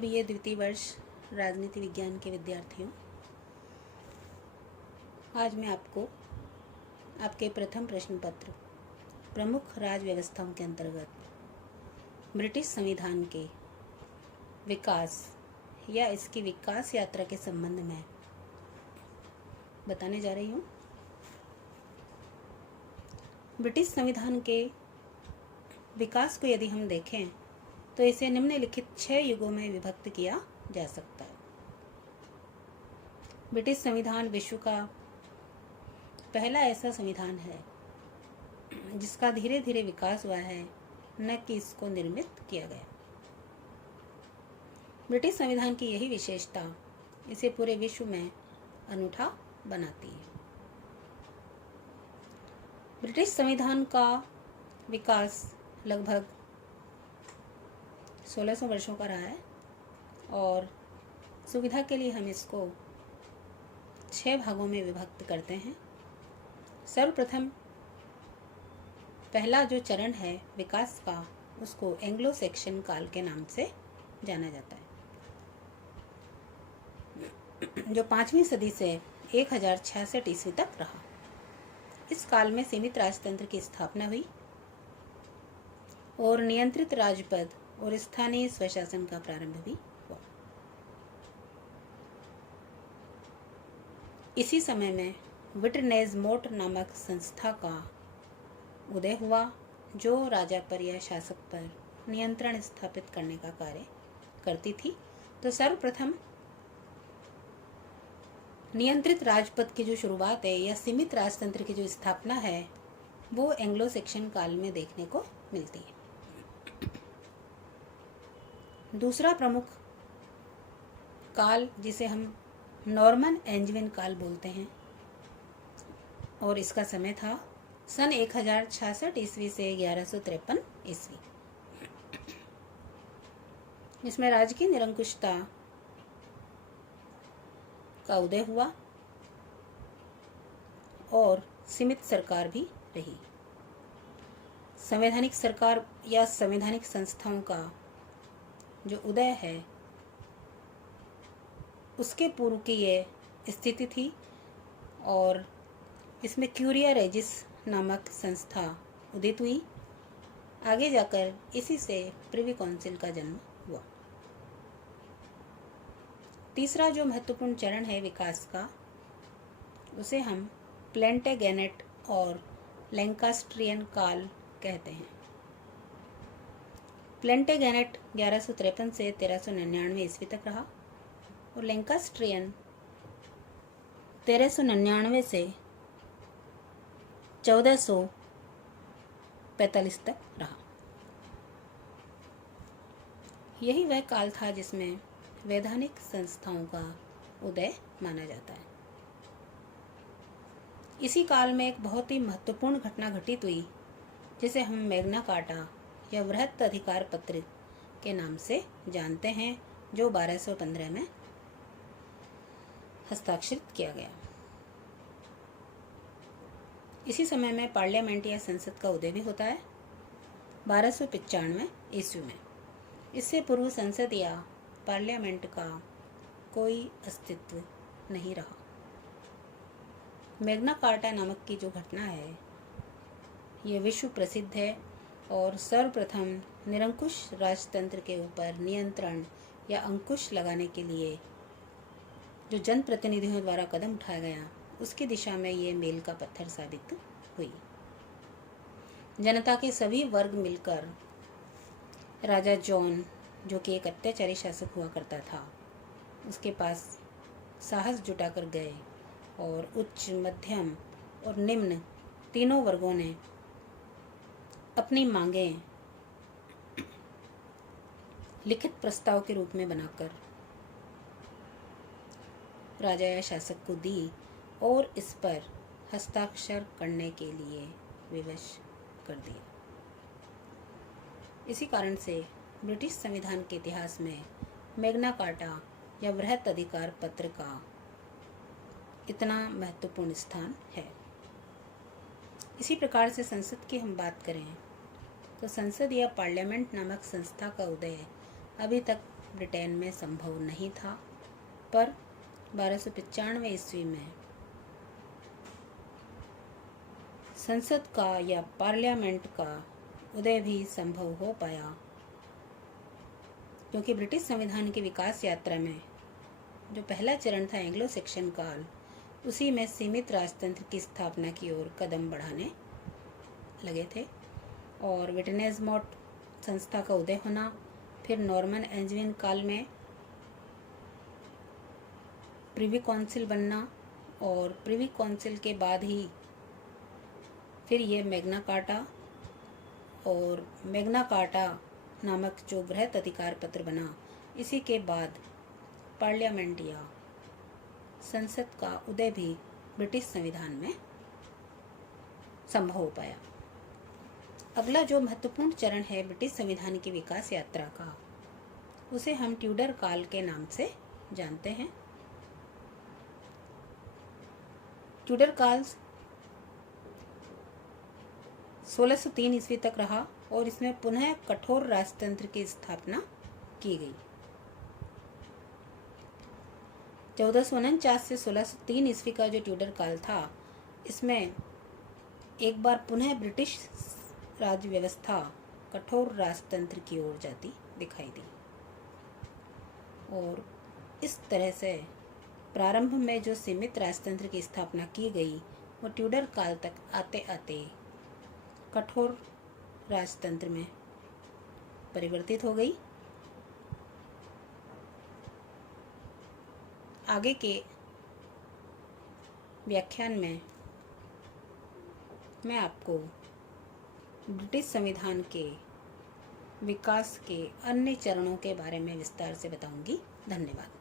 BA द्वितीय वर्ष राजनीति विज्ञान के विद्यार्थियों, आज मैं आपको आपके प्रथम प्रश्न पत्र प्रमुख राज व्यवस्थाओं के अंतर्गत ब्रिटिश संविधान के विकास या इसकी विकास यात्रा के संबंध में बताने जा रही हूँ। ब्रिटिश संविधान के विकास को यदि हम देखें तो इसे निम्नलिखित 6 युगों में विभक्त किया जा सकता है। ब्रिटिश संविधान विश्व का पहला ऐसा संविधान है जिसका धीरे धीरे विकास हुआ है, न कि इसको निर्मित किया गया। ब्रिटिश संविधान की यही विशेषता इसे पूरे विश्व में अनूठा बनाती है। ब्रिटिश संविधान का विकास लगभग 1600 वर्षों का रहा है और सुविधा के लिए हम इसको 6 भागों में विभक्त करते हैं। सर्वप्रथम पहला जो चरण है विकास का, उसको एंग्लो सेक्शन काल के नाम से जाना जाता है, जो 5वीं सदी से 1066 ईस्वी तक रहा। इस काल में सीमित राजतंत्र की स्थापना हुई और नियंत्रित राजपद और स्थानीय स्वशासन का प्रारंभ भी हुआ। इसी समय में विटनेज मोट नामक संस्था का उदय हुआ, जो राजा पर या शासक पर नियंत्रण स्थापित करने का कार्य करती थी। तो सर्वप्रथम नियंत्रित राजपद की जो शुरुआत है या सीमित राजतंत्र की जो स्थापना है, वो एंग्लो सेक्शन काल में देखने को मिलती है। दूसरा प्रमुख काल जिसे हम नॉर्मन एंजविन काल बोलते हैं, और इसका समय था सन 1066 ईस्वी से 1153 ईस्वी। इसमें राजकीय निरंकुशता का उदय हुआ और सीमित सरकार भी रही। संवैधानिक सरकार या संवैधानिक संस्थाओं का जो उदय है, उसके पूर्व की ये स्थिति थी और इसमें क्यूरिया रेजिस नामक संस्था उदित हुई। आगे जाकर इसी से प्रिवी काउंसिल का जन्म हुआ। तीसरा जो महत्वपूर्ण चरण है विकास का, उसे हम प्लेंटेगेनेट और लैंकास्ट्रियन काल कहते हैं। प्लेंटेगेनेट 1153 से 1399 ईस्वी तक रहा और लैंकास्ट्रियन 1399 से 1445 तक रहा। यही वह काल था जिसमें वैधानिक संस्थाओं का उदय माना जाता है। इसी काल में एक बहुत ही महत्वपूर्ण घटना घटित हुई, जिसे हम मैग्ना कार्टा या वृहत अधिकार पत्र के नाम से जानते हैं, जो 1215 में हस्ताक्षरित किया गया। इसी समय में पार्लियामेंट या संसद का उदय भी होता है 1295 ईस्वी में। इससे पूर्व संसद या पार्लियामेंट का कोई अस्तित्व नहीं रहा। मैग्ना कार्टा नामक की जो घटना है, ये विश्व प्रसिद्ध है और सर्वप्रथम निरंकुश राजतंत्र के ऊपर नियंत्रण या अंकुश लगाने के लिए जो जनप्रतिनिधियों द्वारा कदम उठाया गया, उसकी दिशा में ये मील का पत्थर साबित हुई। जनता के सभी वर्ग मिलकर राजा जॉन, जो कि एक अत्याचारी शासक हुआ करता था, उसके पास साहस जुटाकर गए और उच्च, मध्यम और निम्न तीनों वर्गों ने अपनी मांगें लिखित प्रस्ताव के रूप में बनाकर राजा या शासक को दी और इस पर हस्ताक्षर करने के लिए विवश कर दिया। इसी कारण से ब्रिटिश संविधान के इतिहास में मैग्ना कार्टा या वृहत अधिकार पत्र का इतना महत्वपूर्ण स्थान है। इसी प्रकार से संसद की हम बात करें तो संसद या पार्लियामेंट नामक संस्था का उदय अभी तक ब्रिटेन में संभव नहीं था, पर 1295 ईस्वी में संसद का या पार्लियामेंट का उदय भी संभव हो पाया, क्योंकि ब्रिटिश संविधान की विकास यात्रा में जो पहला चरण था एंग्लो सेक्शन काल, उसी में सीमित राजतंत्र की स्थापना की ओर कदम बढ़ाने लगे थे। और विटनेसमोट संस्था का उदय होना, फिर नॉर्मन एंजविन काल में प्रिवी काउंसिल बनना, और प्रिवी काउंसिल के बाद ही फिर ये मैग्ना कार्टा, और मैग्ना कार्टा नामक जो बृहत अधिकार पत्र बना, इसी के बाद पार्लियामेंट या संसद का उदय भी ब्रिटिश संविधान में संभव हो पाया। अगला जो महत्वपूर्ण चरण है ब्रिटिश संविधान की विकास यात्रा का, उसे हम ट्यूडर काल के नाम से जानते हैं। ट्यूडर काल 1603 ईस्वी तक रहा और इसमें पुनः कठोर राजतंत्र की स्थापना की गई। 1449 से 1603 ईस्वी का जो ट्यूडर काल था, इसमें एक बार पुनः ब्रिटिश राज्य व्यवस्था कठोर राजतंत्र की ओर जाती दिखाई दी, और इस तरह से प्रारंभ में जो सीमित राजतंत्र की स्थापना की गई, वो ट्यूडर काल तक आते आते कठोर राजतंत्र में परिवर्तित हो गई। आगे के व्याख्यान में मैं आपको ब्रिटिश संविधान के विकास के अन्य चरणों के बारे में विस्तार से बताऊंगी। धन्यवाद।